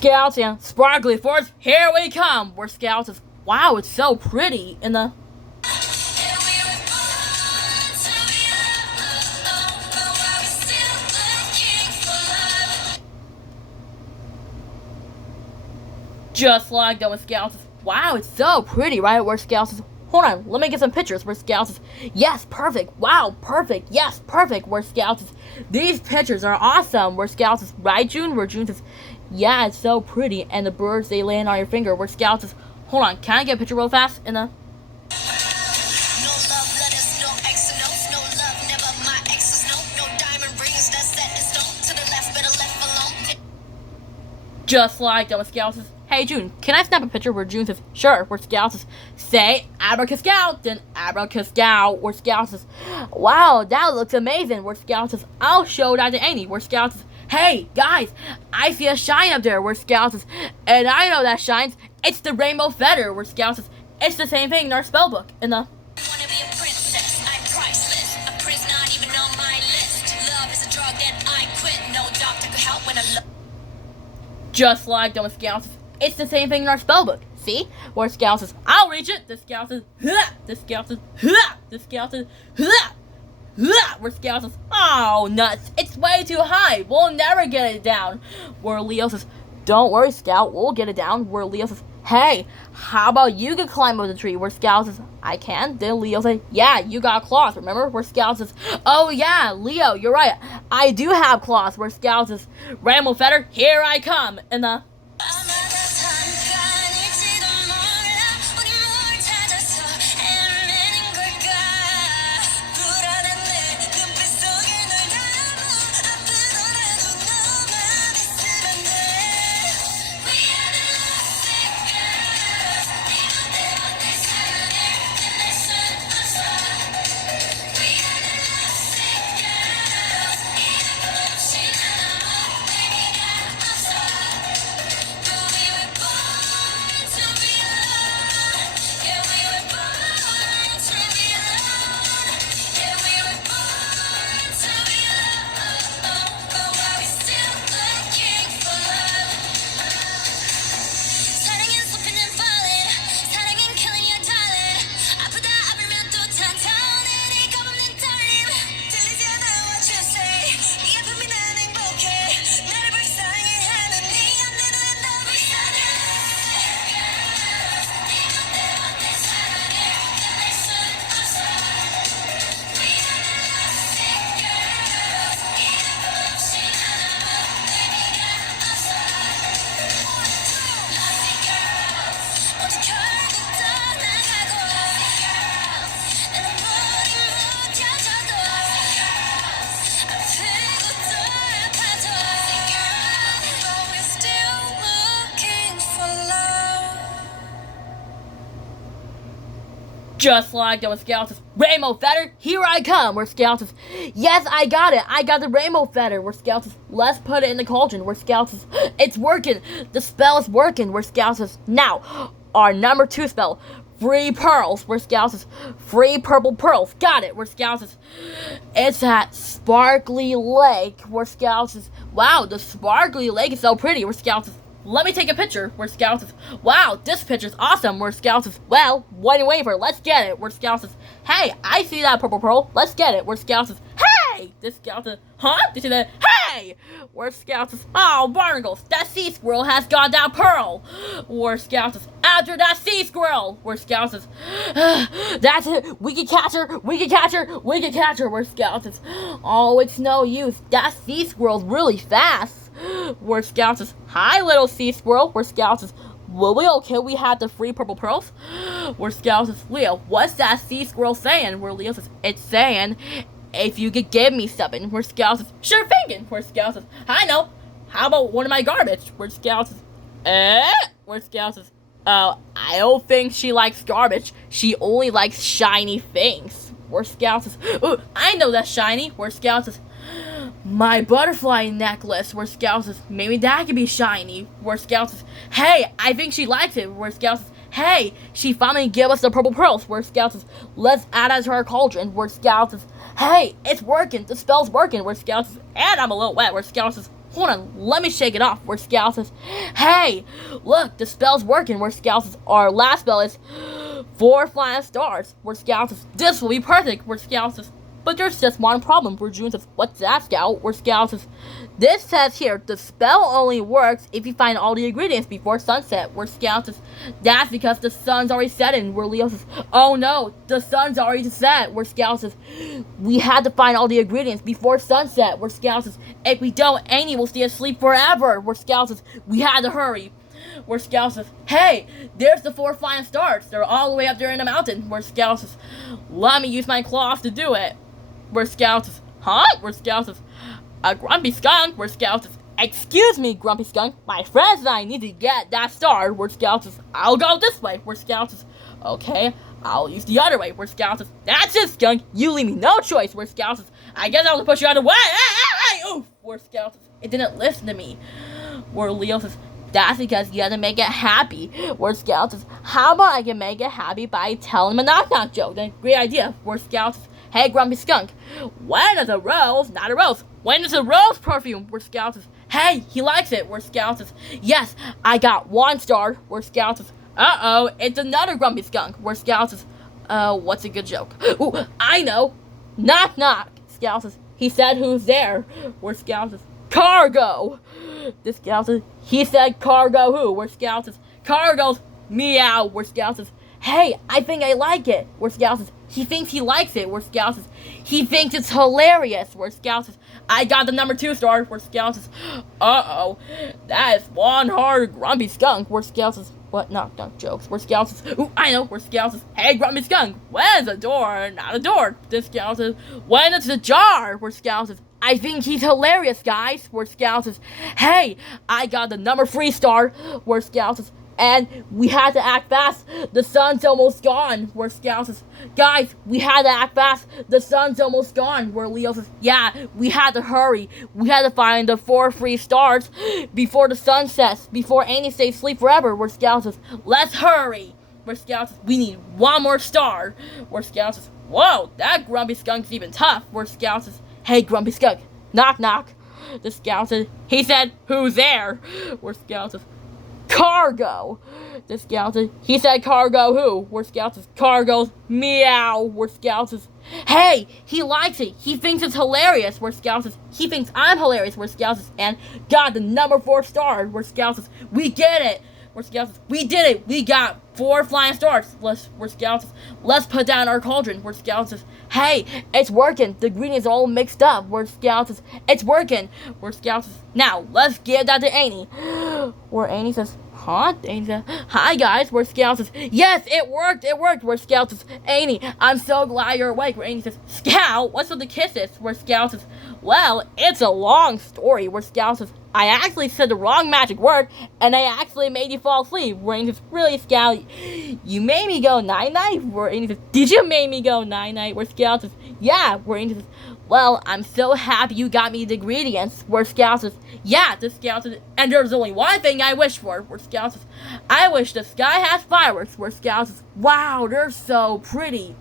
Scouts and sparkly force, here we come. We're Scouts. Wow, it's so pretty in the. Just like the Scouts. Wow, it's so pretty, right? We're Scouts. Hold on, let me get some pictures. We're Scouts. Yes, perfect. Wow, perfect. Yes, perfect. We're Scouts. These pictures are awesome. We're Scouts. Right, June? We're June's. Yeah, it's so pretty. And the birds, they land on your finger. We're Scouts. Hold on, can I get a picture real fast? In the. Just like the Scouts. Hey June, can I snap a picture where June says, sure, we're Scouts. Say Abracascout, then Abracascout, we're Scouts. Wow, that looks amazing. We're Scouts. I'll show that to Annie. We're Scouts. Hey guys, I see a shine up there. We're Scouts. And I know that shines. It's the rainbow feather. We're Scouts. It's the same thing in our spellbook. In the. Just like the Scouts. It's the same thing in our spellbook. See? Where Scouts is, I'll reach it. The Scouts is, the Scouts is, the Scouts is, where Scouts is, oh, nuts. It's way too high. We'll never get it down. Where Leo says, don't worry, Scout. We'll get it down. Where Leo says, hey, how about you can climb up the tree? Where Scout says, I can. Then Leo says, yeah, you got claws. Remember? Where Scout says, oh yeah, Leo, you're right. I do have claws. Where Scout says, Rainbow Feather, here I come. In the. Just like the Scouts. Rainbow Feather, here I come. We're Scouts. Yes, I got it. I got the Rainbow Feather. We're Scouts. Let's put it in the cauldron. We're Scouts. It's working. The spell is working. We're Scouts. Now, our number 2 spell. Free pearls. We're Scouts. Free purple pearls. Got it. We're Scouts. It's at Sparkly Lake. We're Scouts. Wow, the Sparkly Lake is so pretty. We're Scouts. Let me take a picture. We're Scouts. Wow, this picture's awesome. We're Scouts. Well, what are you waiting for? Let's get it. We're Scouts. Hey, I see that purple pearl. Let's get it. We're Scouts. Hey! This Scouts. Huh? Did you see that? Hey! We're Scouts. Oh, Barnacles, that sea squirrel has got that pearl. We're Scouts. After that sea squirrel. We're Scouts. That's it. We can catch her. We can catch her. We can catch her. We're Scouts. Oh, it's no use. That sea squirrel's really fast. We're Scouts. Hi, little sea squirrel. We're Scouts. Will we okay? We had the free purple pearls. We're Scouts. Leo, what's that sea squirrel saying? Where Leo says, it's saying, if you could give me something. We're Scouts. Sure thinking. We're Scouts. I know. How about one of my garbage? We're Scouts. We're Scouts. I don't think she likes garbage. She only likes shiny things. We're Scouts. Ooh, I know that's shiny. We're Scouts. My butterfly necklace. We're Scouts. Maybe that could be shiny. We're Scouts. Hey, I think she likes it. We're Scouts. Hey, she finally gave us the purple pearls. We're Scouts. Let's add it to our cauldron. We're Scouts. Hey, it's working. The spell's working. We're Scouts. And I'm a little wet. We're Scouts. hold on, let me shake it off. Where Scout says, hey, look, the spell's working. Where Scout says, our last spell is 4 flying stars. Where Scout says, this will be perfect. Where Scout says, but there's just one problem. Where June says, what's that, Scout? Where Scout says, this says here, the spell only works if you find all the ingredients before sunset. Where Scout says, that's because the sun's already setting. Where Leo says, oh no, the sun's already set. Where Scout says, we had to find all the ingredients before sunset. Where Scout says, if we don't, Annie will stay asleep forever. Where Scout says, we had to hurry. Where Scout says, hey, there's the 4 flying stars. They're all the way up there in the mountain. Where Scout says, let me use my claws to do it. Where Scout says, huh? Where Scout says, a Grumpy Skunk. Where Scout says, excuse me, Grumpy Skunk. My friends and I need to get that star. Where Scout says, I'll go this way. Where Scout says, okay, I'll use the other way. Where Scout says, that's it, Skunk. You leave me no choice. Where Scout says, I guess I'll push you out of the way. Oof. Where Scout says, it didn't listen to me. Where Leo says, that's because you had to make it happy. Where Scout says, how about I can make it happy by telling him a knock-knock joke? Then great idea. Where Scout says, hey, Grumpy Skunk, when is a rose not a rose? When is a rose perfume? Where Scout says, hey, he likes it. Where Scout says, yes, I got 1 star. Where Scout says, uh-oh, it's another Grumpy Skunk. Where Scout says, what's a good joke? Ooh, I know. Knock, knock. Scout says, he said who's there? Where Scout says, cargo. This Scout says, he said cargo who? Where Scout says, cargo's meow. Where Scout says, hey, I think I like it. Where Scout says, he thinks he likes it. Where Scout says, he thinks it's hilarious. Where Scout says, I got the number 2 star. Where Scout says, uh-oh, that is one hard Grumpy Skunk. Where Scout says, what knock-knock jokes? Where Scout says, ooh, I know. Where Scout says, hey, Grumpy Skunk, when's a door not a door? This Scout says, when it's a jar? Where Scout says, I think he's hilarious, guys. Where Scout says, hey, I got the number 3 star. Where Scout says, and we had to act fast. The sun's almost gone. Where Scout says, guys, we had to act fast. The sun's almost gone. Where Leo says, yeah, we had to hurry. We had to find the 4 free stars before the sun sets, before Annie stays asleep forever. Where Scout says, let's hurry. Where Scout says, we need 1 more star. Where Scout says, whoa, that Grumpy Skunk's even tough. Where Scout says, hey, Grumpy Skunk, knock, knock. The Scout says, he said, who's there? Where Scout says, cargo. The Scout says, he said cargo who? Where Scout says, cargo's meow. Where Scout says, hey, he likes it. He thinks it's hilarious. Where Scout says, he thinks I'm hilarious. Where Scout says, and got the number 4 star. Where Scout says, we get it. Where Scout says, we did it. We got 4 flying stars. Where Scout says, let's put down our cauldron. Where Scout says, hey, it's working. The ingredients are all mixed up. Where Scout says, it's working. Where Scout says, now, let's give that to Annie. Where Annie says, huh? Annie says, hi, guys. Where Scout says, yes, it worked. Where Scout says, Annie, I'm so glad you're awake. Where Annie says, Scout, what's with the kisses? Where Scout says, well, it's a long story. Where Scout says, I actually said the wrong magic word, and I actually made you fall asleep. Where Annie says, really, Scout, you made me go night-night? Where Annie says, did you make me go night-night? Where Scout says, yeah. Where Annie says, well, I'm so happy you got me the ingredients. Where Scout says, yeah. The Scout says, and there's only one thing I wish for. Where Scout says, I wish the sky has fireworks. Where Scout says, wow, they're so pretty.